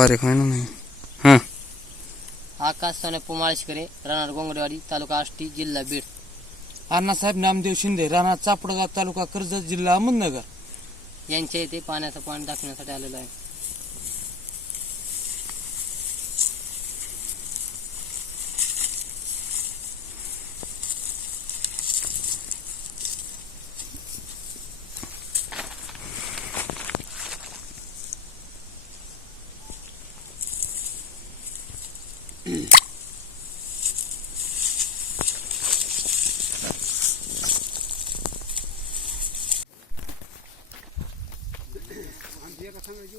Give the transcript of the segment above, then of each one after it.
बारीक आहे ना नाही. हां. आकाश सोने पुमाळेशकरे राहणार गोंगडेवाडी तालुका आष्टी जिल्हा बीड. अण्णासाहेब नामदेव शिंदे राणा चापडगाव तालुका कर्जत जिल्हा अहमदनगर. यांच्या इथे पाण्याचं पाणी दाखवण्यासाठी आलेलो आहे. 嗯。嗯别的他们就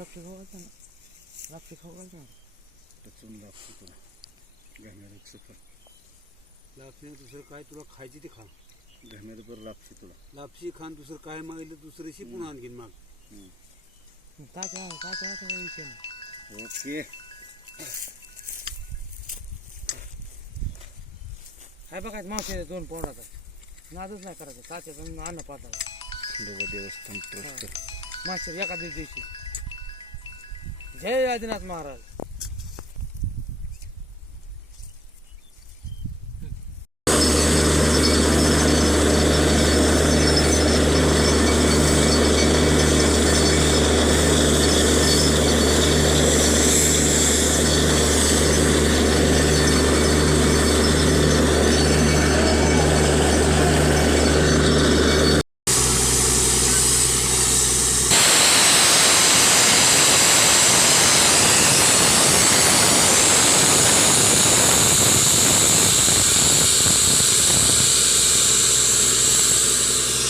घालता ना लापशी दुसरं काय तुला खायची ते खा लापशी खान दुसरं काय मागितलं दुसरं शिपून आणखीन माग विषय नाही ओके काय बघायचं मावशी दोन पोंडाचा नादच नाही करायचं तात्याचं अन्न पाहता देवस्थान ट्रस्ट मास्टर एका दिवशी જય રાજનાથ મહારાજ.